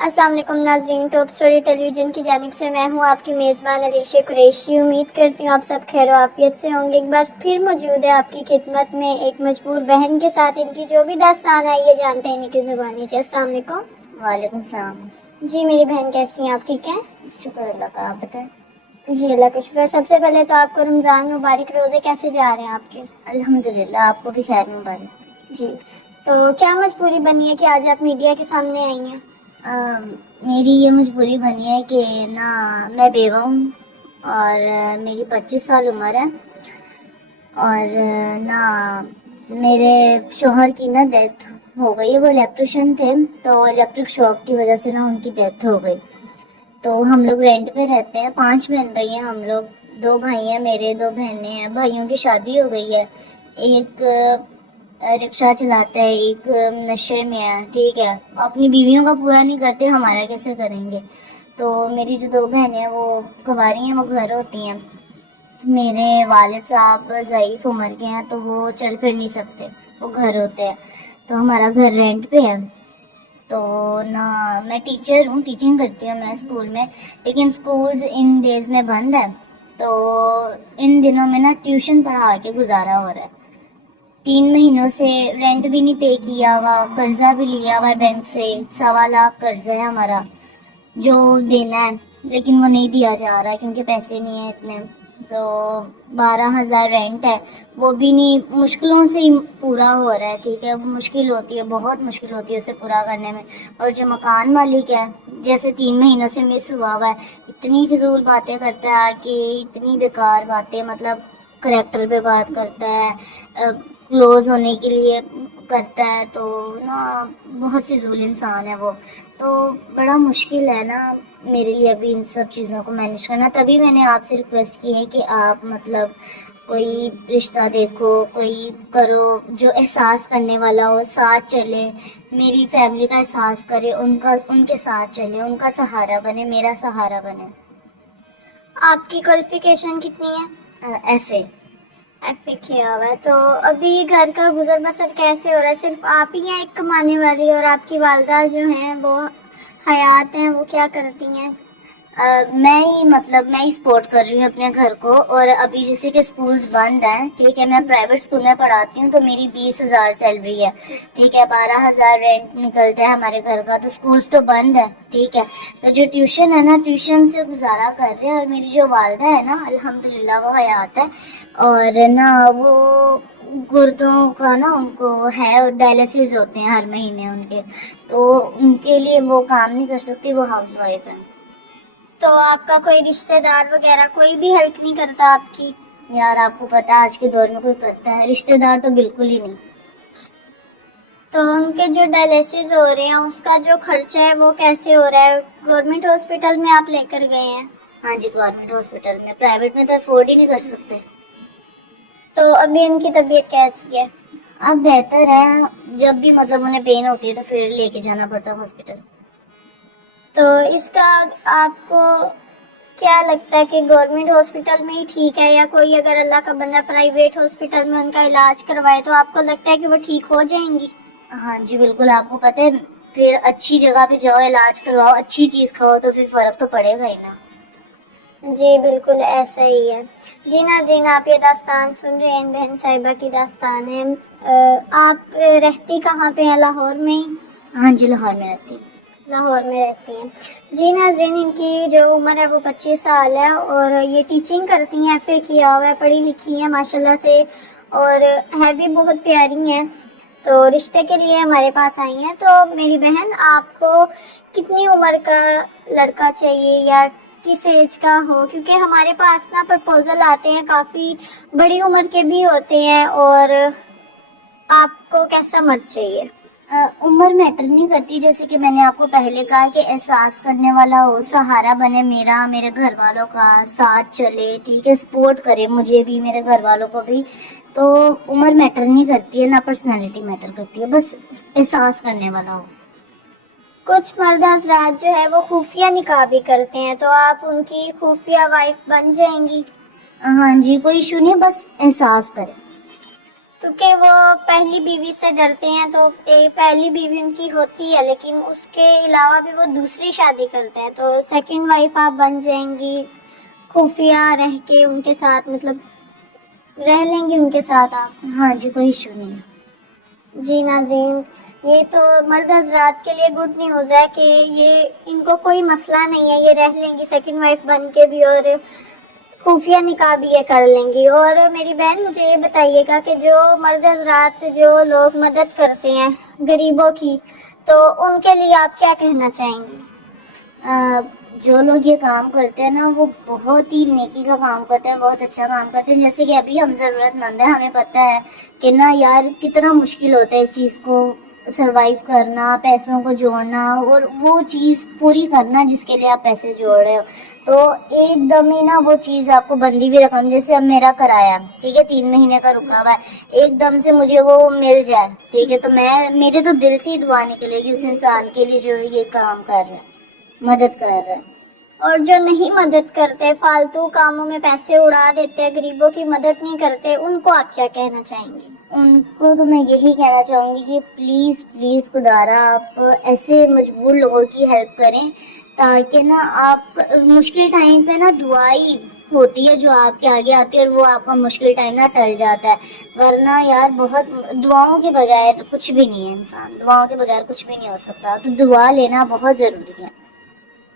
अस्सलाम वालेकुम नाज़रीन, टॉप स्टोरी टेलीविज़न की जानिब से मैं हूं आपकी मेज़बान अलीशा कुरैशी। उम्मीद करती हूं आप सब खैर आफियत से होंगे। एक बार फिर मौजूद है आपकी खिदमत में एक मजबूर बहन के साथ। इनकी जो भी दास्तान है ये जानते हैं इनकी ज़ुबानी। जी अस्सलाम वालेकुम। वालेकुम सलाम। जी मेरी बहन कैसी हैं आप, ठीक हैं? शुक्र अल्लाह का, आप बताएं। जी अल्लाह का शुक्र। सबसे पहले तो आपको रमज़ान मुबारक। रोज़े कैसे जा रहे हैं आपके? अल्हम्दुलिल्लाह, आपको भी खैर मुबारक। जी, तो क्या मजबूरी बनी है कि आज आप मीडिया के सामने आई हैं? मेरी ये मजबूरी बनी है कि ना मैं बेवा हूँ और मेरी 25 साल उम्र है और ना मेरे शोहर की ना डेथ हो गई है। वो इलेक्ट्रिशियन थे, तो इलेक्ट्रिक शॉक की वजह से ना उनकी डेथ हो गई। तो हम लोग रेंट पे रहते हैं, 5 बहन भाई हैं हम लोग। 2 भाई हैं मेरे, 2 बहनें हैं। भाइयों की शादी हो गई है। एक रिक्शा चलाता है, एक नशे में है, ठीक है। अपनी बीवियों का पूरा नहीं करते, हमारा कैसे करेंगे। तो मेरी जो 2 बहनें हैं वो कुंवारी हैं, वो घर होती हैं। मेरे वालिद साहब ज़ईफ़ उम्र के हैं, तो वो चल फिर नहीं सकते, वो घर होते हैं। तो हमारा घर रेंट पे है। तो ना मैं टीचर हूँ, टीचिंग करती हूँ मैं स्कूल में, लेकिन स्कूल्स इन डेज़ में बंद है। तो इन दिनों में ना ट्यूशन पढ़ा के गुजारा हो रहा है। 3 महीनों से रेंट भी नहीं पे किया हुआ, कर्जा भी लिया हुआ है बैंक से। 1.25 लाख कर्जा है हमारा जो देना है, लेकिन वो नहीं दिया जा रहा है क्योंकि पैसे नहीं है इतने। तो 12,000 रेंट है, वो भी नहीं, मुश्किलों से ही पूरा हो रहा है, ठीक है। मुश्किल होती है, बहुत मुश्किल होती है उसे पूरा करने में। और जो मकान मालिक है, जैसे 3 महीनों से मिस हुआ हुआ है, इतनी फिजूल बातें करता है कि इतनी बेकार बातें, मतलब करेक्टर पे बात करता है, क्लोज होने के लिए करता है। तो ना बहुत फिजूल इंसान है वो। तो बड़ा मुश्किल है ना मेरे लिए अभी इन सब चीज़ों को मैनेज करना। तभी मैंने आपसे रिक्वेस्ट की है कि आप मतलब कोई रिश्ता देखो, कोई करो जो एहसास करने वाला हो, साथ चले, मेरी फैमिली का एहसास करे, उनके साथ चले, उनका सहारा बने, मेरा सहारा बने। आपकी क्वालिफिकेशन कितनी है? FA। एफए किया हुआ है। तो अभी घर का गुजर बसर कैसे हो रहा है? सिर्फ आप ही हैं एक कमाने वाली, और आपकी वालदा जो हैं वो हयात हैं, वो क्या करती हैं? मैं ही सपोर्ट कर रही हूँ अपने घर को। और अभी जैसे कि स्कूल्स बंद हैं, ठीक है, मैं प्राइवेट स्कूल में पढ़ाती हूँ, तो मेरी 20,000 सैलरी है, ठीक है। 12,000 रेंट निकलता है हमारे घर का। तो स्कूल्स तो बंद है, ठीक है। तो जो ट्यूशन है ना, ट्यूशन से गुजारा कर रहे हैं। और मेरी जो वालदा है ना, अल्हम्दुलिल्लाह वो हयात है, और ना वो गुर्दों का ना उनको है, और डायलिसिस होते हैं हर महीने उनके, तो उनके लिए वो काम नहीं कर सकती, वो हाउस वाइफ है। तो आपका कोई रिश्तेदार वगैरह कोई भी हेल्प नहीं करता आपकी? यार आपको पता है आज के दौर में कोई करता है? रिश्तेदार तो बिल्कुल ही नहीं। तो उनके जो डायलिसिस हो रहे हैं उसका जो खर्चा है वो कैसे हो रहा है? गवर्नमेंट हॉस्पिटल में आप लेकर गए हैं? हाँ जी, गवर्नमेंट हॉस्पिटल में। प्राइवेट में तो अफोर्ड ही नहीं कर सकते। तो अभी उनकी तबीयत कैसी है? अब बेहतर है, जब भी मतलब उन्हें पेन होती है तो फिर लेके जाना पड़ता है हॉस्पिटल। तो इसका आपको क्या लगता है कि गवर्नमेंट हॉस्पिटल में ही ठीक है, या कोई अगर अल्लाह का बंदा प्राइवेट हॉस्पिटल में उनका इलाज करवाए तो आपको लगता है कि वो ठीक हो जाएंगी? हाँ जी बिल्कुल, आपको पता है, फिर अच्छी जगह पे जाओ, इलाज करवाओ, अच्छी चीज़ खाओ, तो फिर फर्क तो पड़ेगा ही ना। जी बिल्कुल ऐसा ही है। जी नाज़रीन, आप ये दास्तान सुन रहे हैं, बहन साहिबा की दास्तान है। आप रहती कहाँ पे हैं? लाहौर में ही? हाँ जी, लाहौर में रहती हूँ। लाहौर में रहती हैं। जी नाज़रीन, इनकी जो उम्र है वो 25 साल है, और ये टीचिंग करती हैं, एफए किया हुआ है, पढ़ी लिखी हैं माशाल्लाह से, और है भी बहुत प्यारी हैं। तो रिश्ते के लिए हमारे पास आई हैं। तो मेरी बहन, आपको कितनी उम्र का लड़का चाहिए, या किस एज का हो? क्योंकि हमारे पास ना प्रपोजल आते हैं, काफ़ी बड़ी उम्र के भी होते हैं, और आपको कैसा मर्द चाहिए? उम्र मैटर नहीं करती, जैसे कि मैंने आपको पहले कहा कि एहसास करने वाला हो, सहारा बने मेरा, मेरे घर वालों का, साथ चले, ठीक है, सपोर्ट करे मुझे भी, मेरे घर वालों को भी। तो उम्र मैटर नहीं करती है, ना पर्सनालिटी मैटर करती है, बस एहसास करने वाला हो। कुछ मर्द हजरात जो है वो खुफिया निकाह भी करते हैं, तो आप उनकी खुफिया वाइफ बन जाएंगी? हाँ जी, कोई इशू नहीं, बस एहसास करे। کیونکہ وہ پہلی بیوی سے ڈرتے ہیں، تو پہلی بیوی ان کی ہوتی ہے لیکن اس کے علاوہ بھی وہ دوسری شادی کرتے ہیں، تو سیکنڈ وائف آپ بن جائیں گی، خفیہ رہ کے ان کے ساتھ، مطلب رہ لیں گی ان کے ساتھ آپ؟ ہاں جی، کوئی ایشو نہیں ہے۔ جی ناظرین، یہ تو مرد حضرات کے لیے گڈ نیوز ہے کہ یہ ان کو کوئی مسئلہ نہیں ہے، یہ رہ لیں گی سیکنڈ وائف بن کے بھی، اور خفیہ نکاح بھی یہ کر لیں گی۔ اور میری بہن مجھے یہ بتائیے گا کہ جو مرد حضرات، جو لوگ مدد کرتے ہیں غریبوں کی، تو ان کے لیے آپ کیا کہنا چاہیں گے؟ جو لوگ یہ کام کرتے ہیں نا، وہ بہت ہی نیکی کا کام کرتے ہیں، بہت اچھا کام کرتے ہیں۔ جیسے کہ ابھی ہم ضرورت مند ہیں، ہمیں پتہ ہے کہ نا یار کتنا مشکل ہوتا ہے اس چیز کو سروائیو کرنا، پیسوں کو جوڑنا، اور وہ چیز پوری کرنا جس کے لیے آپ پیسے جوڑ رہے ہو۔ تو ایک دم ہی نا وہ چیز آپ کو بندی ہوئی رقم، جیسے اب میرا کرایہ ٹھیک ہے 3 مہینے کا رکا ہوا ہے، ایک دم سے مجھے وہ مل جائے ٹھیک ہے، تو میرے تو دل سے ہی دعا نکلے گی اس انسان کے لیے جو یہ کام کر رہا ہے، مدد کر رہا ہے۔ اور جو نہیں مدد کرتے، فالتو کاموں میں پیسے اڑا دیتے، غریبوں کی مدد نہیں کرتے، ان کو آپ کیا کہنا چاہیں گے؟ ان کو تو میں یہی کہنا چاہوں گی کہ پلیز پلیز خدارا آپ ایسے مجبور لوگوں کی ہیلپ کریں، تاکہ نا آپ مشکل ٹائم پہ نا دعائی ہوتی ہے جو آپ کے آگے آتی ہے، اور وہ آپ کا مشکل ٹائم نا ٹل جاتا ہے۔ ورنہ یار بہت دعاؤں کے بغیر کچھ بھی نہیں ہے، انسان دعاؤں کے بغیر کچھ بھی نہیں ہو سکتا، تو دعا لینا بہت ضروری ہے۔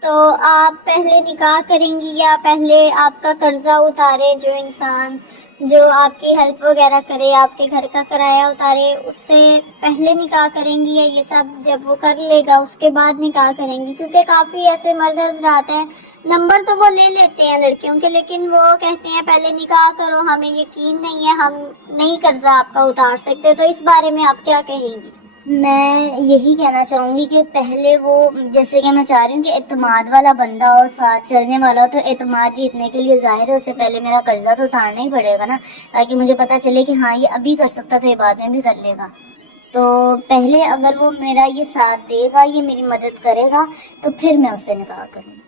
تو آپ پہلے نکاح کریں گی یا پہلے آپ کا قرضہ اتارے، جو انسان جو آپ کی ہیلپ وغیرہ کرے، آپ کے گھر کا کرایہ اتارے، اس سے پہلے نکاح کریں گی، یا یہ سب جب وہ کر لے گا اس کے بعد نکاح کریں گی؟ کیونکہ کافی ایسے مرد حضرات ہیں، نمبر تو وہ لے لیتے ہیں لڑکیوں کے، لیکن وہ کہتے ہیں پہلے نکاح کرو، ہمیں یقین نہیں ہے، ہم نہیں قرضہ آپ کا اتار سکتے۔ تو اس بارے میں آپ کیا کہیں گی؟ میں یہی کہنا چاہوں گی کہ پہلے وہ، جیسے کہ میں چاہ رہی ہوں کہ اعتماد والا بندہ ہو، ساتھ چلنے والا ہو، تو اعتماد جیتنے کے لیے ظاہر ہے اسے پہلے میرا قرضہ تو اتارنا ہی پڑے گا نا، تاکہ مجھے پتہ چلے کہ ہاں یہ ابھی کر سکتا تو یہ بعد میں بھی کر لے گا۔ تو پہلے اگر وہ میرا یہ ساتھ دے گا، یہ میری مدد کرے گا، تو پھر میں اس سے نکاح کروں۔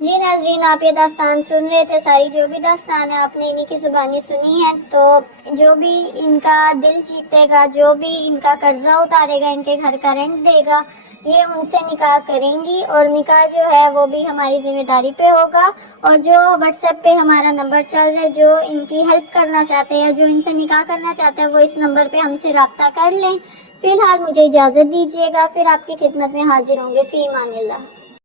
جی ناظرین، آپ یہ داستان سن رہے تھے، ساری جو بھی داستان ہے آپ نے انہی کی زبانی سنی ہے۔ تو جو بھی ان کا دل جیتے گا، جو بھی ان کا قرضہ اتارے گا، ان کے گھر کا رینٹ دے گا، یہ ان سے نکاح کریں گی، اور نکاح جو ہے وہ بھی ہماری ذمہ داری پہ ہوگا۔ اور جو واٹس ایپ پہ ہمارا نمبر چل رہا ہے، جو ان کی ہیلپ کرنا چاہتے ہیں، جو ان سے نکاح کرنا چاہتے ہیں، وہ اس نمبر پہ ہم سے رابطہ کر لیں۔ فی الحال مجھے اجازت دیجیے گا، پھر آپ کی خدمت میں حاضر ہوں گے۔ فی امان اللہ۔